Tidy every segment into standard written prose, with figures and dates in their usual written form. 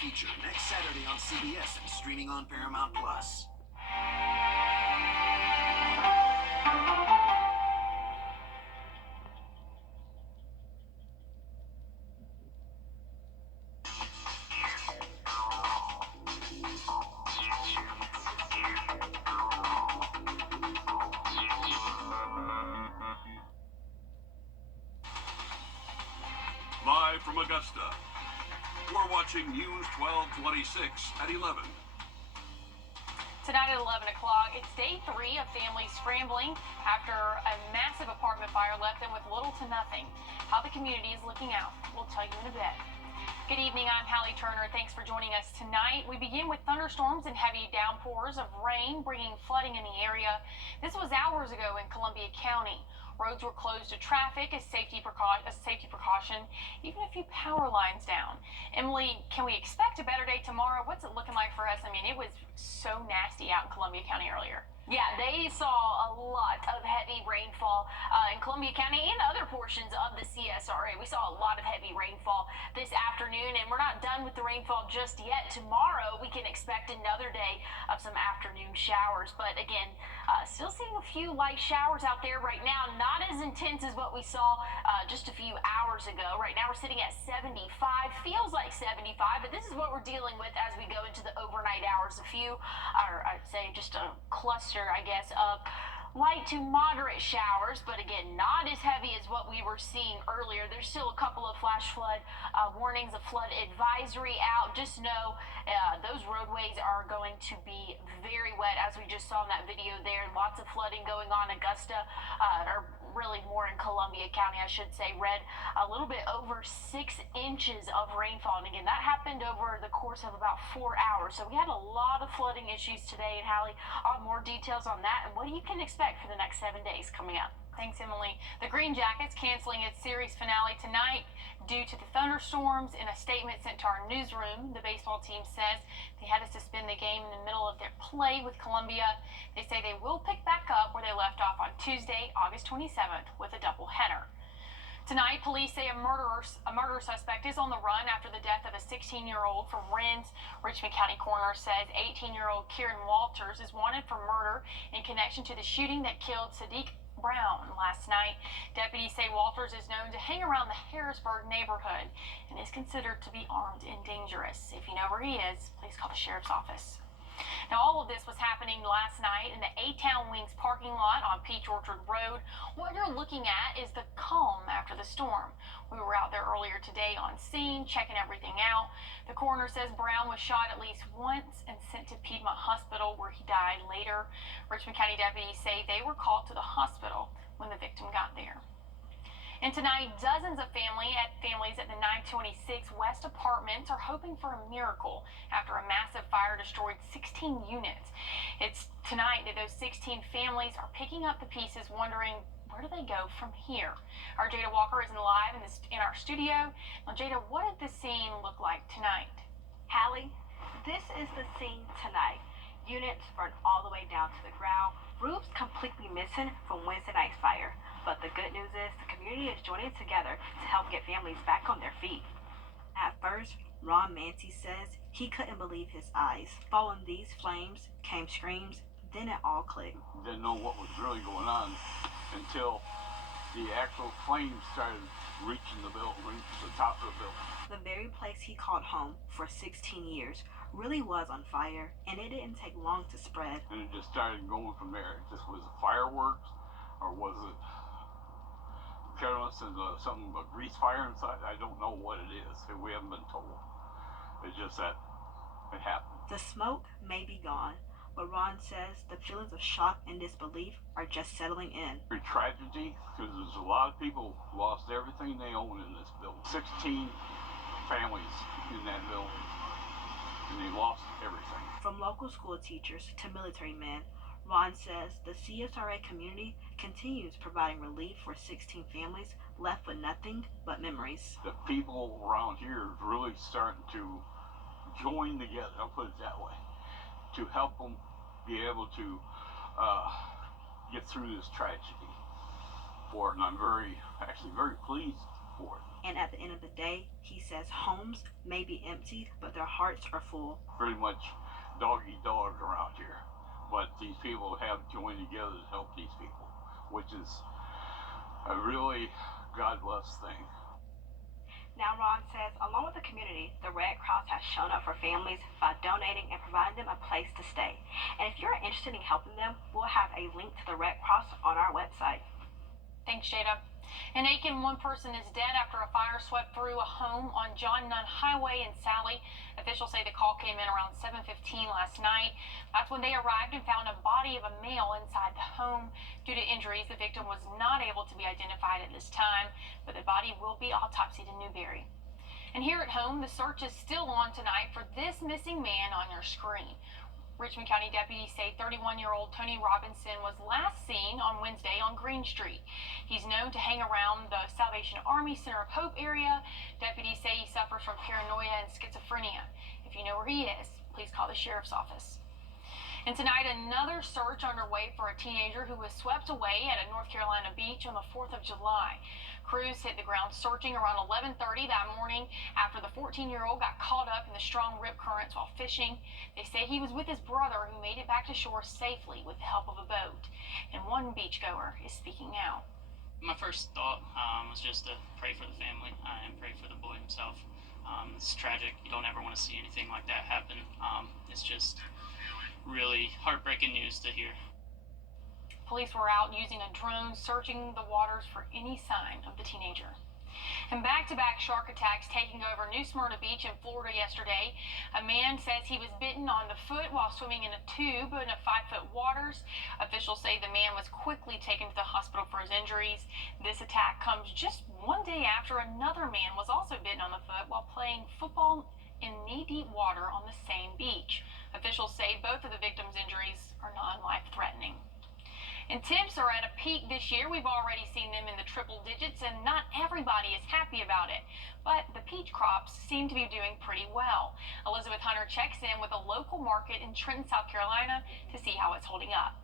feature next Saturday on CBS and streaming on Paramount Plus. Live from Augusta, we're watching News 1226 at 11. Tonight at 11 o'clock, it's day 3 of families scrambling after a massive apartment fire left them with little to nothing. How the community is looking out, we'll tell you in a bit. Good evening, I'm Hallie Turner. Thanks for joining us tonight. We begin with thunderstorms and heavy downpours of rain, bringing flooding in the area. This was hours ago in Columbia County. Roads were closed to traffic as safety precaution, even a few power lines down. Emily, can we expect a better day tomorrow? What's it looking like for us? I mean, it was so nasty out in Columbia County earlier. Yeah, they saw a lot of heavy rainfall in Columbia County and other portions of the CSRA. We saw a lot of heavy rainfall this afternoon, and we're not done with the rainfall just yet. Tomorrow, we can expect another day of some afternoon showers. But again, still seeing a few light showers out there right now, not as intense as what we saw just a few hours ago. Right now, we're sitting at 75, feels like 75, but this is what we're dealing with as we go into the overnight hours. A few, or I'd say just a cluster, I guess, of light to moderate showers, but again, not as heavy as what we were seeing earlier. There's still a couple of flash flood warnings, a flood advisory out. Just know those roadways are going to be very wet, as we just saw in that video there. Lots of flooding going on. Augusta, or really more in Columbia County, I should say, read a little bit over 6 inches of rainfall. And again, that happened over the course of about 4 hours. So we had a lot of flooding issues today. And Hallie, I'll have more details on that and what you can expect for the next 7 days coming up. Thanks, Emily. The Green Jackets canceling its series finale tonight due to the thunderstorms. In a statement sent to our newsroom, the baseball team says they had to suspend the game in the middle of their play with Columbia. They say they will pick back up where they left off on Tuesday, August 27th, with a doubleheader. Tonight, police say a murder suspect is on the run after the death of a 16-year-old from Rennes. Richmond County Coroner says 18-year-old Kieran Walters is wanted for murder in connection to the shooting that killed Sadiq Brown last night. Deputies say Walters is known to hang around the Harrisburg neighborhood and is considered to be armed and dangerous. If you know where he is, please call the sheriff's office. Now, all of this was happening last night in the A-Town Wings parking lot on Peach Orchard Road. What you're looking at is the calm after the storm. We were out there earlier today on scene, checking everything out. The coroner says Brown was shot at least once and sent to Piedmont Hospital, where he died later. Richmond County deputies say they were called to the hospital when the victim got there. And tonight, dozens of families at the 926 West Apartments are hoping for a miracle after a massive fire destroyed 16 units. It's tonight that those 16 families are picking up the pieces, wondering, where do they go from here? Our Jada Walker is live in our studio. Now, Jada, what did the scene look like tonight? Hallie, this is the scene tonight. Units burned all the way down to the ground, roofs completely missing from Wednesday night's fire. But the good news is the community is joining together to help get families back on their feet. At first, Ron Mancy says he couldn't believe his eyes. Following these flames came screams, then it all clicked. Didn't know what was really going on until the actual flames started reaching the building, the top of the building. The very place he called home for 16 years really was on fire, and it didn't take long to spread. And it just started going from there. Just was it fireworks, or was it careless and something but grease fire inside? I don't know what it is. We haven't been told. It's just that it happened. The smoke may be gone, but Ron says the feelings of shock and disbelief are just settling in. Very tragedy, because there's a lot of people who lost everything they own in this building. 16 families in that building, and they lost everything. From local school teachers to military men, Ron says the CSRA community continues providing relief for 16 families left with nothing but memories. The people around here are really starting to join together, I'll put it that way, to help them be able to get through this tragedy for it. And I'm actually very pleased for it. And at the end of the day, he says homes may be empty, but their hearts are full. Pretty much dog eat dog around here. But these people have joined together to help these people, which is a really God bless thing. Now, Ron says, along with the community, the Red Cross has shown up for families by donating and providing them a place to stay. And if you're interested in helping them, we'll have a link to the Red Cross on our website. Thanks, Jada. In Aiken, one person is dead after a fire swept through a home on John Nunn Highway in Sally. Officials say the call came in around 7:15 last night. That's when they arrived and found a body of a male inside the home. Due to injuries, the victim was not able to be identified at this time, but the body will be autopsied in Newberry. And here at home, the search is still on tonight for this missing man on your screen. Richmond County deputies say 31-year-old Tony Robinson was last seen on Wednesday on Green Street. He's known to hang around the Salvation Army Center of Hope area. Deputies say he suffers from paranoia and schizophrenia. If you know where he is, please call the sheriff's office. And tonight, another search underway for a teenager who was swept away at a North Carolina beach on the 4th of July. Crews hit the ground searching around 11:30 that morning after the 14-year-old got caught up in the strong rip currents while fishing. They say he was with his brother, who made it back to shore safely with the help of a boat. And one beachgoer is speaking now. My first thought was just to pray for the family and pray for the boy himself. It's tragic. You don't ever want to see anything like that happen. It's just really heartbreaking news to hear. Police were out using a drone searching the waters for any sign of the teenager. And back-to-back shark attacks taking over New Smyrna Beach in Florida yesterday. A man says he was bitten on the foot while swimming in a tube in a 5-foot waters. Officials say the man was quickly taken to the hospital for his injuries. This attack comes just one day after another man was also bitten on the foot while playing football in knee-deep water on the same beach. Officials say both of the victims' injuries are non-life-threatening. And temps are at a peak this year. We've already seen them in the triple digits, and not everybody is happy about it. But the peach crops seem to be doing pretty well. Elizabeth Hunter checks in with a local market in Trenton, South Carolina, to see how it's holding up.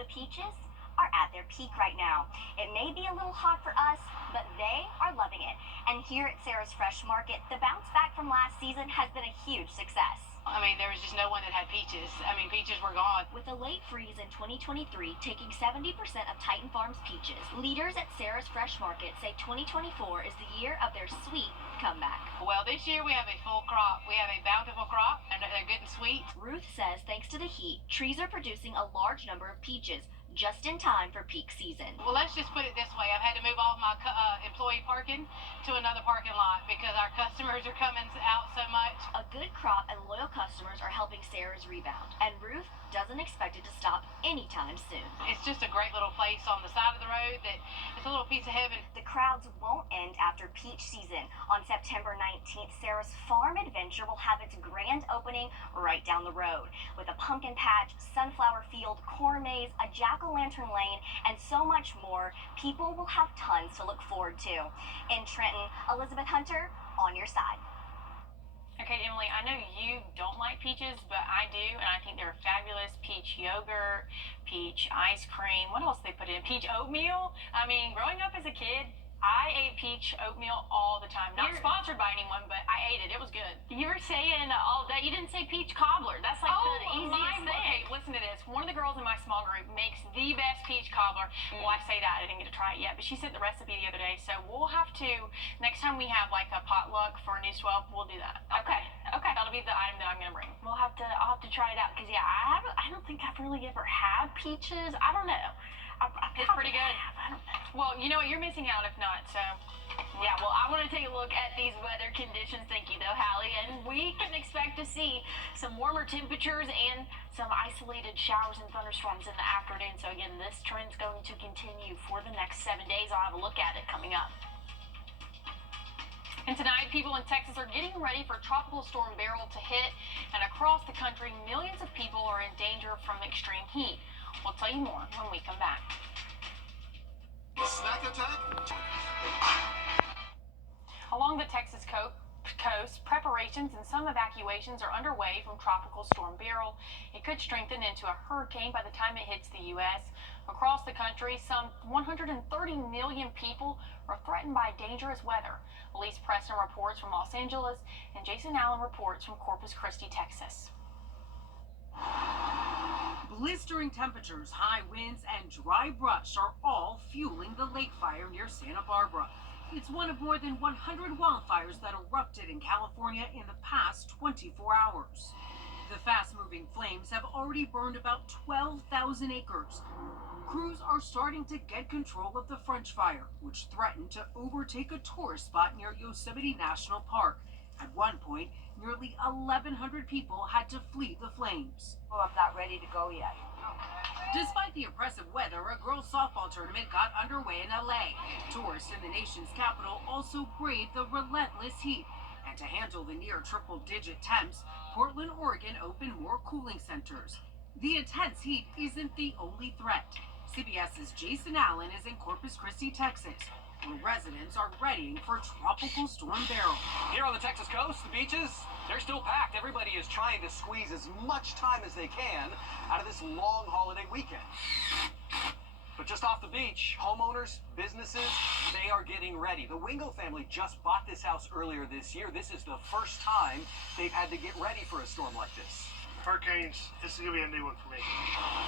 The peaches are at their peak right now. It may be a little hot for us, but they are loving it. And here at Sarah's Fresh Market, the bounce back from last season has been a huge success. I mean, there was just no one that had peaches. I mean, peaches were gone. With a late freeze in 2023 taking 70% of Titan Farms peaches, leaders at Sarah's Fresh Market say 2024 is the year of their sweet comeback. Well, this year we have a full crop. We have a bountiful crop, and they're good and sweet. Ruth says thanks to the heat, trees are producing a large number of peaches, just in time for peak season. Well, let's just put it this way. I've had to move all of my employee parking to another parking lot because our customers are coming out so much. A good crop and loyal customers are helping Sarah's rebound, and Ruth doesn't expect it to stop anytime soon. It's just a great little place on the side of the road that it's a little piece of heaven. The crowds won't end after peach season. On September 19th, Sarah's Farm Adventure will have its grand opening right down the road with a pumpkin patch, sunflower field, corn maze, a jack-o'-lantern lane, and so much more. People will have tons to look forward to. In Trenton, Elizabeth Hunter, on your side. Okay, Emily, I know you don't like peaches, but I do, and I think they're fabulous. Peach yogurt, peach ice cream. What else they put in? Peach oatmeal. I mean, growing up as a kid, I ate peach oatmeal all the time. Not sponsored by anyone, but I ate it. It was good. You were saying all that. You didn't say peach cobbler. That's like the easiest thing. Okay, listen to this. One of the girls in my small group makes the best peach cobbler. Well, I say that. I didn't get to try it yet, but she sent the recipe the other day. So we'll have to, next time we have like a potluck for News 12, we'll do that. Okay. That'll be the item that I'm going to bring. I'll have to try it out because I don't think I've really ever had peaches. I don't know. It's pretty good. I don't know. Well, you know what? You're missing out if not, so. Yeah, well, I want to take a look at these weather conditions. Thank you, though, Hallie. And we can expect to see some warmer temperatures and some isolated showers and thunderstorms in the afternoon. So, again, this trend's going to continue for the next 7 days. I'll have a look at it coming up. And tonight, people in Texas are getting ready for Tropical Storm Beryl to hit. And across the country, millions of people are in danger from extreme heat. We'll tell you more when we come back. Snack attack? Along the Texas coast, coast, preparations and some evacuations are underway from Tropical Storm Beryl. It could strengthen into a hurricane by the time it hits the U.S. Across the country, some 130 million people are threatened by dangerous weather. Elise Preston reports from Los Angeles, and Jason Allen reports from Corpus Christi, Texas. Blistering temperatures, high winds, and dry brush are all fueling the lake fire near Santa Barbara. It's one of more than 100 wildfires that erupted in California in the past 24 hours. The fast-moving flames have already burned about 12,000 acres. Crews are starting to get control of the French fire, which threatened to overtake a tourist spot near Yosemite National Park. At one point, nearly 1,100 people had to flee the flames. Oh, I'm not ready to go yet. Despite the oppressive weather, a girls' softball tournament got underway in LA. Tourists in the nation's capital also braved the relentless heat. And to handle the near triple-digit temps, Portland, Oregon opened more cooling centers. The intense heat isn't the only threat. CBS's Jason Allen is in Corpus Christi, Texas, where residents are readying for Tropical Storm Beryl. Here on the Texas coast, the beaches, they're still packed. Everybody is trying to squeeze as much time as they can out of this long holiday weekend. But just off the beach, homeowners, businesses, they are getting ready. The Wingo family just bought this house earlier this year. This is the first time they've had to get ready for a storm like this. Hurricanes, this is going to be a new one for me.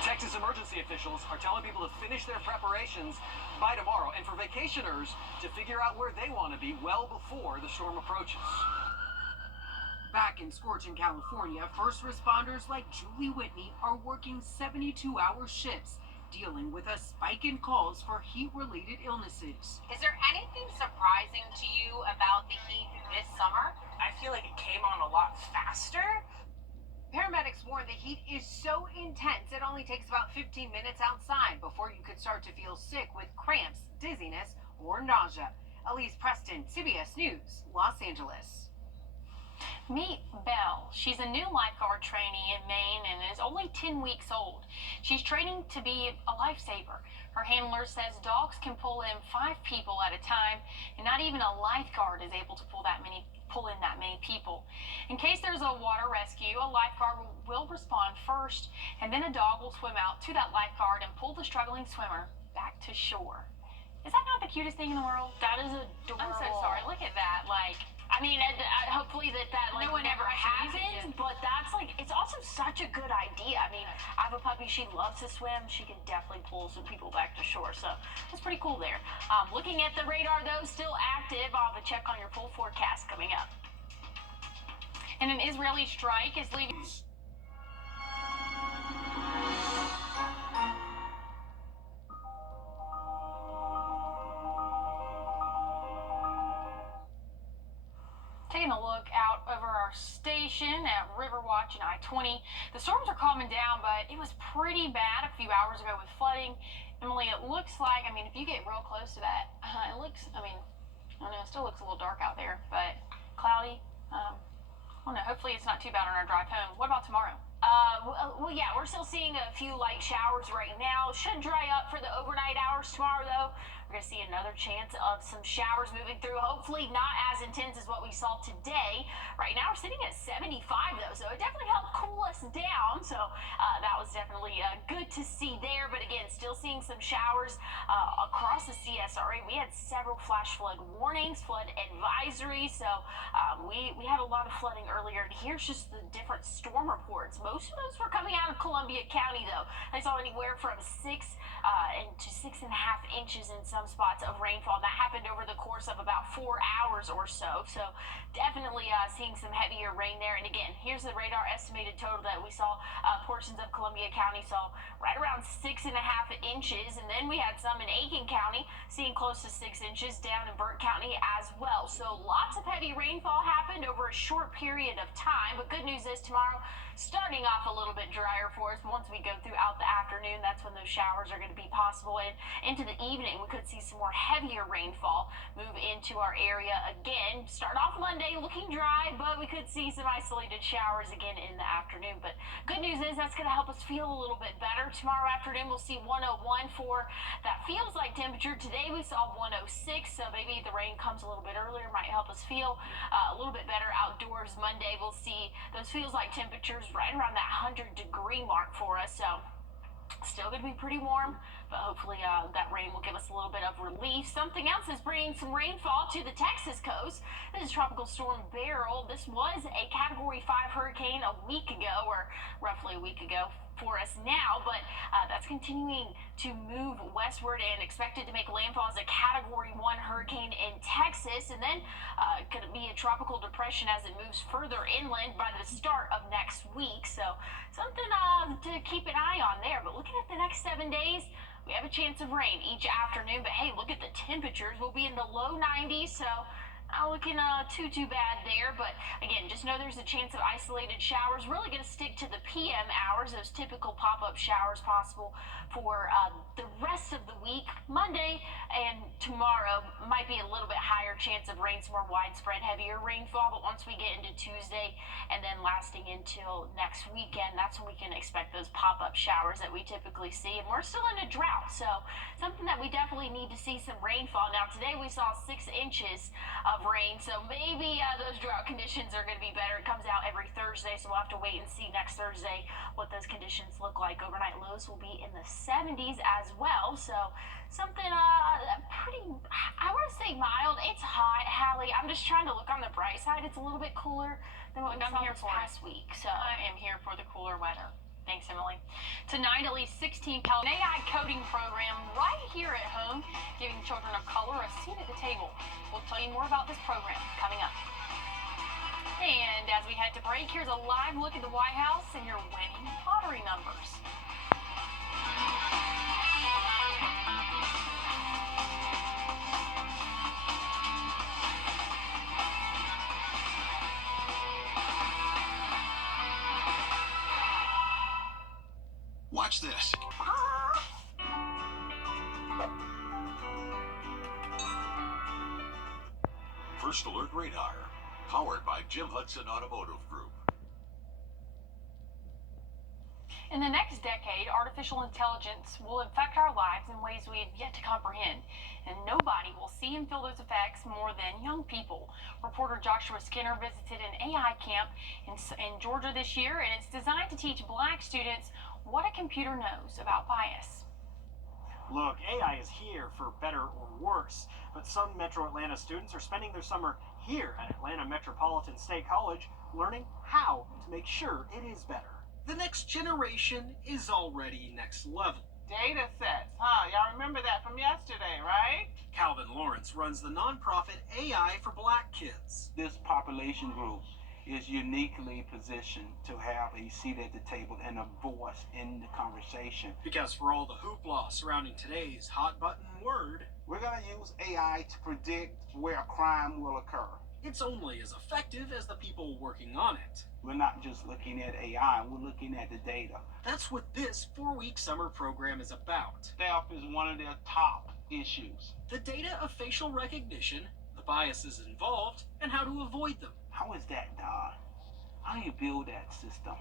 Texas emergency officials are telling people to finish their preparations by tomorrow, and for vacationers to figure out where they want to be well before the storm approaches. Back in scorching California, first responders like Julie Whitney are working 72-hour shifts, dealing with a spike in calls for heat-related illnesses. Is there anything surprising to you about the heat this summer? I feel like it came on a lot faster. Paramedics warn the heat is so intense it only takes about 15 minutes outside before you could start to feel sick with cramps, dizziness, or nausea. Elise Preston, CBS News, Los Angeles. Meet Belle. She's a new lifeguard trainee in Maine and is only 10 weeks old. She's training to be a lifesaver. Her handler says dogs can pull in 5 people at a time, and not even a lifeguard is able to pull in that many people. In case there's a water rescue, a lifeguard will respond first, and then a dog will swim out to that lifeguard and pull the struggling swimmer back to shore. Is that not the cutest thing in the world? That is adorable. I'm so sorry. Look at that. Like, I mean, hopefully that like no one never ever has to use happens, it. but that's like, it's also such a good idea. I mean, I have a puppy, she loves to swim. She can definitely pull some people back to shore, so that's pretty cool there. Looking at the radar, though, still active. I'll have a check on your full forecast coming up. And an Israeli strike is leaving. Taking a look out over our station at Riverwatch and I-20. The storms are calming down, but it was pretty bad a few hours ago with flooding. Emily, it looks like, I mean, if you get real close to that, it looks, I mean, I don't know, it still looks a little dark out there, but cloudy. I don't know, hopefully it's not too bad on our drive home. What about tomorrow? Well, yeah, we're still seeing a few light showers right now. Should dry up for the overnight hours tomorrow, though. We're going to see another chance of some showers moving through. Hopefully not as intense as what we saw today. Right now, we're sitting at 75, though, so it definitely helped cool us down. So that was definitely good to see there. But again, still seeing some showers across the CSRA. We had several flash flood warnings, flood advisories. So we had a lot of flooding earlier. And here's just the different storm reports. Most of those were coming out of Columbia County, though. I saw anywhere from 6 to 6.5 inches in some spots of rainfall. That happened over the course of about 4 hours or so. So definitely seeing some heavier rain there. And again, here's the radar estimated total that we saw. Portions of Columbia County saw right around 6.5 inches. And then we had some in Aiken County seeing close to 6 inches, down in Burke County as well. So lots of heavy rainfall happened over a short period of time. But good news is tomorrow, starting off a little bit drier for us. Once we go throughout the afternoon, that's when those showers are going to be possible. And into the evening, we could see some more heavier rainfall move into our area again. Start off Monday looking dry, but we could see some isolated showers again in the afternoon. But good news is that's going to help us feel a little bit better. Tomorrow afternoon, we'll see 101 for that feels like temperature. Today we saw 106, so maybe the rain comes a little bit earlier, might help us feel a little bit better outdoors. Monday, we'll see those feels like temperatures right around that 100-degree mark for us. So still going to be pretty warm, but hopefully that rain will give us a little bit of relief. Something else is bringing some rainfall to the Texas coast. This is Tropical Storm Beryl. This was a Category 5 hurricane a week ago, or roughly a week ago for us now, but that's continuing to move westward and expected to make landfall as a Category 1 hurricane in Texas, and then could be a tropical depression as it moves further inland by the start of next week. So something to keep an eye on there. But looking at the next 7 days, we have a chance of rain each afternoon. But hey, look at the temperatures. We'll be in the low 90s, so not looking too bad there. But again, just know there's a chance of isolated showers. Really going to stick to the PM hours, those typical pop-up showers possible for the rest of the week. Monday and tomorrow might be a little bit higher chance of rain, some more widespread heavier rainfall. But once we get into Tuesday and then lasting until next weekend, that's when we can expect those pop-up showers that we typically see. And we're still in a drought, so something that we definitely need to see some rainfall. Now today we saw 6 inches of rain, so maybe those drought conditions are going to be better. It comes out every Thursday, so we'll have to wait and see next Thursday what those conditions look like. Overnight lows will be in the 70s as well, so something pretty, I want to say mild. It's hot, Hallie. I'm just trying to look on the bright side. It's a little bit cooler than what we saw this past week. So I am here for the cooler weather. Thanks, Emily. Tonight, at least 16 an AI coding program right here at home, giving children of color a seat at the table. We'll tell you more about this program coming up. And as we head to break, here's a live look at the White House and your winning lottery numbers. Watch this. First Alert Radar, powered by Jim Hudson Automotive Group. In the next decade, artificial intelligence will affect our lives in ways we have yet to comprehend, and nobody will see and feel those effects more than young people. Reporter Joshua Skinner visited an AI camp in Georgia this year, and it's designed to teach black students what a computer knows about bias. Look, AI is here for better or worse, but some Metro Atlanta students are spending their summer here at Atlanta Metropolitan State College learning how to make sure it is better. The next generation is already next level. Data sets, huh? Y'all remember that from yesterday, right? Calvin Lawrence runs the nonprofit AI for Black Kids. This population group is uniquely positioned to have a seat at the table and a voice in the conversation. Because for all the hoopla surrounding today's hot button word, we're going to use AI to predict where a crime will occur. It's only as effective as the people working on it. We're not just looking at AI, we're looking at the data. That's what this 4-week summer program is about. Staff is one of their top issues. The data of facial recognition, the biases involved, and how to avoid them. How is that done? How do you build that system?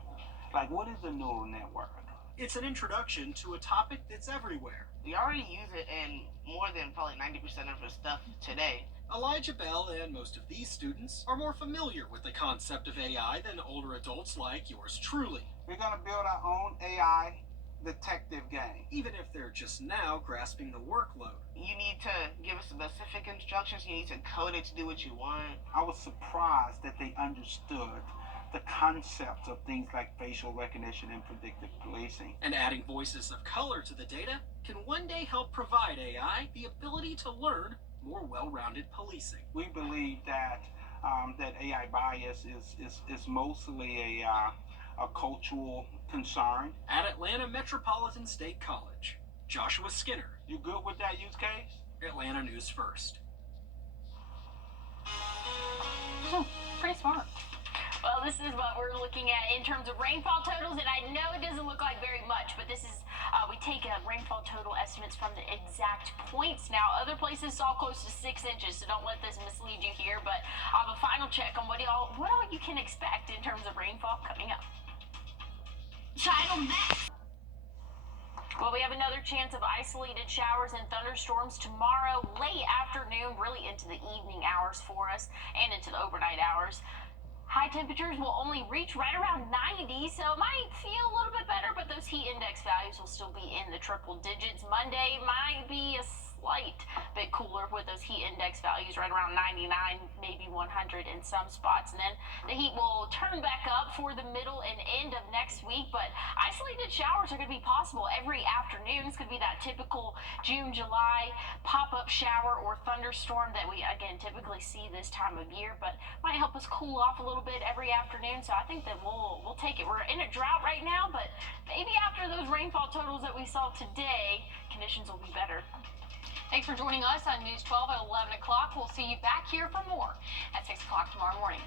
Like, what is a neural network? It's an introduction to a topic that's everywhere. We already use it in more than probably 90% of the stuff today. Elijah Bell and most of these students are more familiar with the concept of AI than older adults like yours truly. We're going to build our own AI detective game. Even if they're just now grasping the workload. You need to give us specific instructions. You need to code it to do what you want. I was surprised that they understood the concepts of things like facial recognition and predictive policing. And adding voices of color to the data can one day help provide AI the ability to learn more well-rounded policing. We believe that that AI bias is mostly a cultural concern. At Atlanta Metropolitan State College, Joshua Skinner. You good with that use case? Atlanta News First. Pretty smart. Well, this is what we're looking at in terms of rainfall totals, and I know it doesn't look like very much, but this is, we take rainfall total estimates from the exact points. Now, other places saw close to 6 inches, so don't let this mislead you here, but I'll have a final check on what all you can expect in terms of rainfall coming up. Well, we have another chance of isolated showers and thunderstorms tomorrow, late afternoon, really into the evening hours for us, and into the overnight hours. High temperatures will only reach right around 90, so it might feel a little bit better, but those heat index values will still be in the triple digits. Monday might be a slight bit cooler with those heat index values right around 99, maybe 100 in some spots. And then the heat will turn back up for the middle and end of next week, but isolated showers are going to be possible every afternoon. It's going to be that typical June, July pop-up shower or thunderstorm that we, again, typically see this time of year, but might help us cool off a little bit every afternoon. So I think that we'll take it. We're in a drought right now, but maybe after those rainfall totals that we saw today, conditions will be better. Thanks for joining us on News 12 at 11 o'clock. We'll see you back here for more at 6 o'clock tomorrow morning.